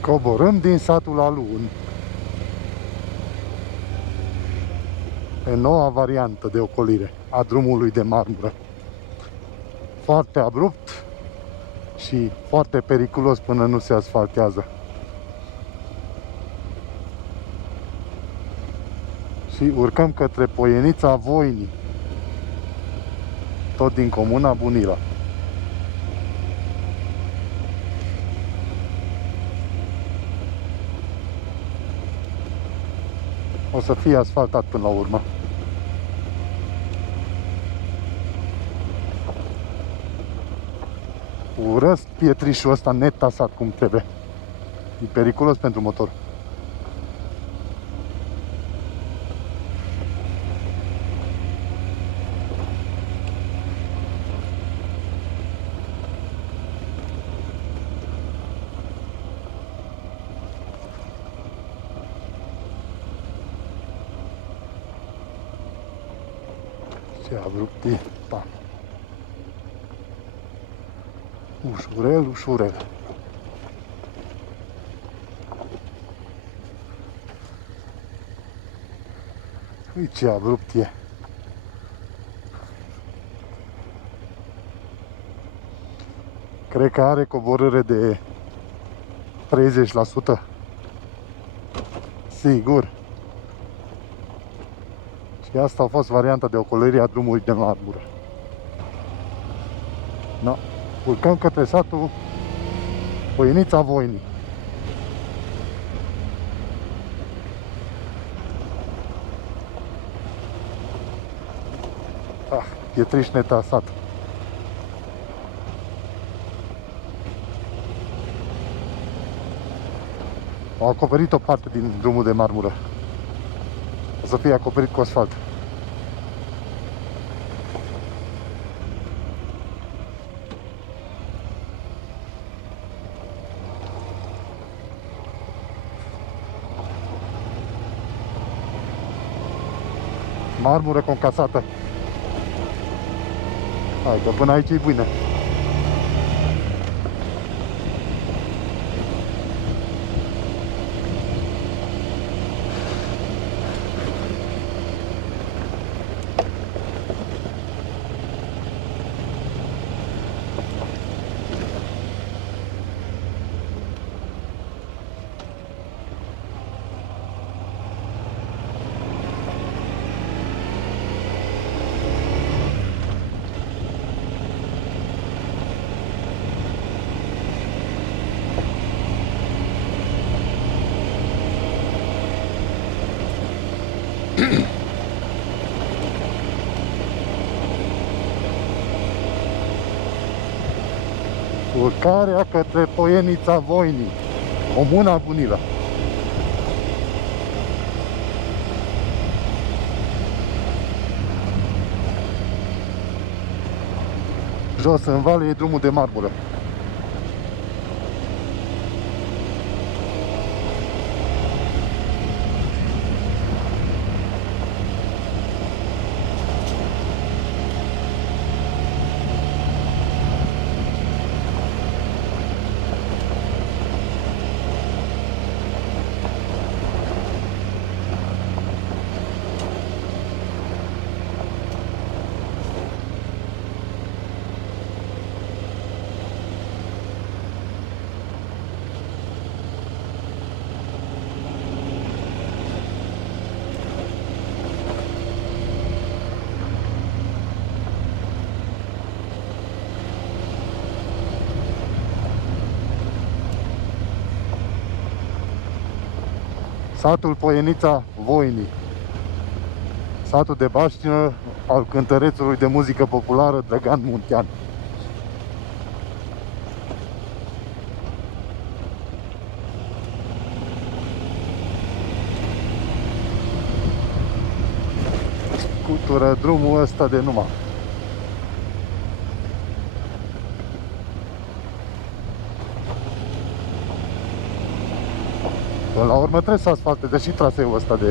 Coborâm din satul Alun pe noua variantă de ocolire a drumului de marmură. Foarte abrupt și foarte periculos până nu se asfaltează. Și urcăm către Poienița Voinii, tot din comuna Bunila. O să fie asfaltat până la urmă. Urăsc pietrișul ăsta netasat cum trebuie. E periculos pentru motor. Ce abrupt e. Pa. Ușurel, ușurel. Uite ce abrupt e. Cred că are coborâre de 30%. Sigur. Și asta a fost varianta de ocolire a drumului de marmură. No. Urcăm către satul Poienița Voinii. Pietriș netasat. Au acoperit o parte din drumul de marmură. O să fie acoperit cu asfalt. Marmură concasată. Hai că până aici e bine. Urcarea către Poienița Voinii, comuna Bunila. Jos în vale e drumul de marmură. Satul Poienița Voinii, satul de baștină al cântărețului de muzică populară Drăgan Muntean. Scutură drumul ăsta de numai. La urmă trebuie să asfalteze și traseul ăsta de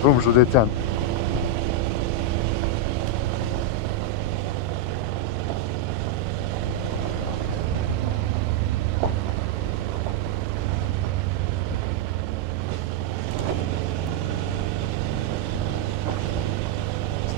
drum județean.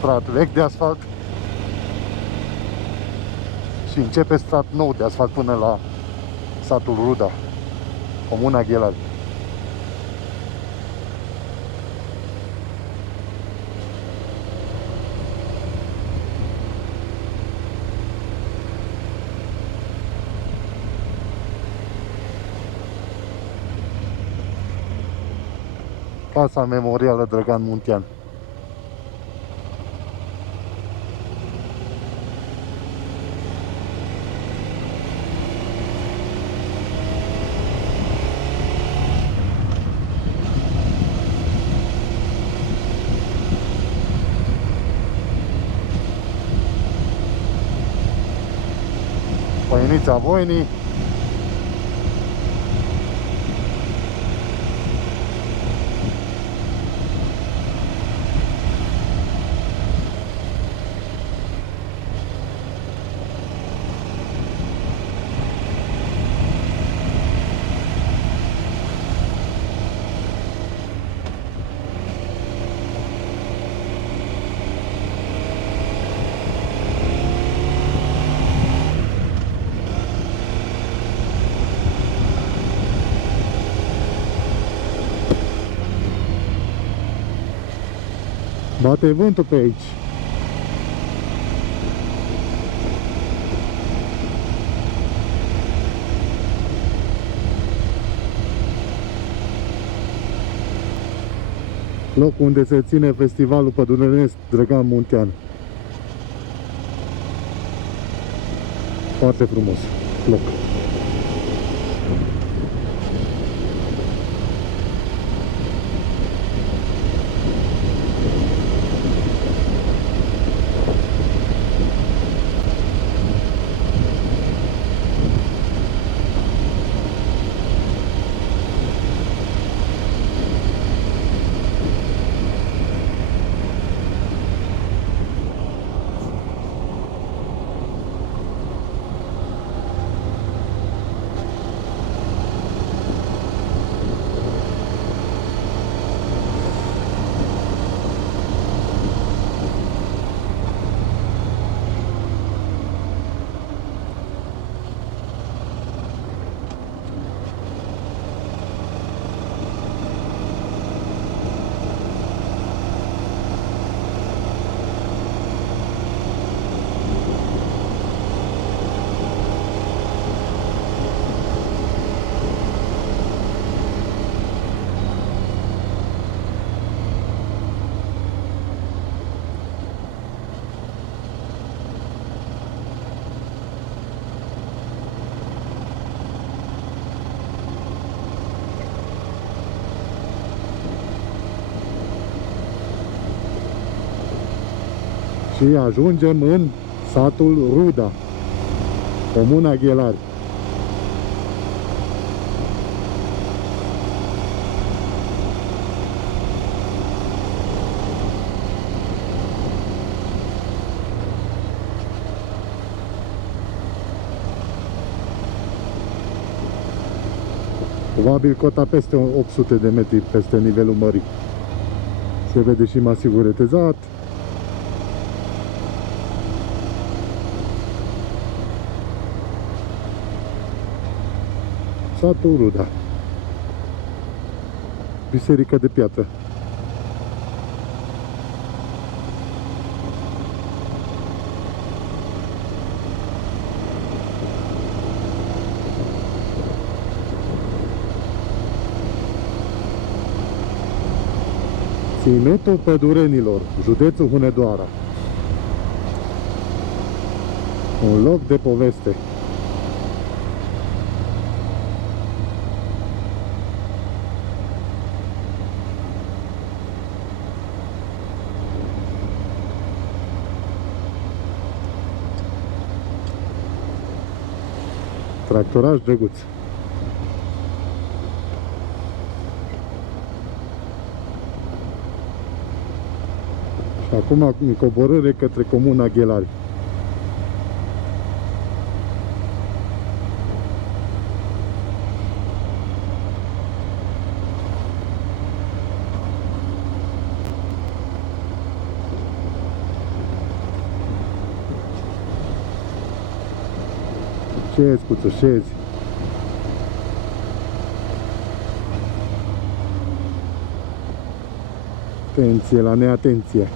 strat vechi de asfalt și începe strat nou de asfalt până la satul Ruda, comuna Ghelari. Casa memorială Drăgan Muntean. Păinița Voinii. Bate vântul pe aici. Locul unde se ține festivalul pădurenesc Drăgan Muntean. Foarte frumos loc. Și ajungem în satul Ruda, comuna Ghelari. Probabil cota peste 800 de metri peste nivelul mării. Se vede și masivul retezat. Satul Ruda. Biserică de piatră. Ținutul Pădurenilor, județul Hunedoara. Un loc de poveste. Tractoraj drăguț. Și acum în coborâre către comuna Ghelari. Șezi, cuță, șezi. Atenție la neatenție.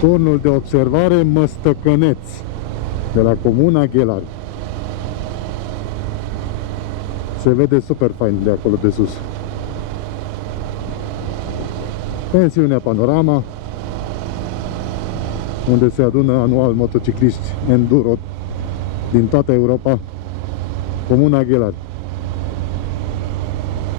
Turnul de observare Măstăcăneț de la comuna Ghelari. Se vede super fain de acolo de sus. Pensiunea Panorama, unde se adună anual motocicliști enduro din toată Europa, comuna Ghelari.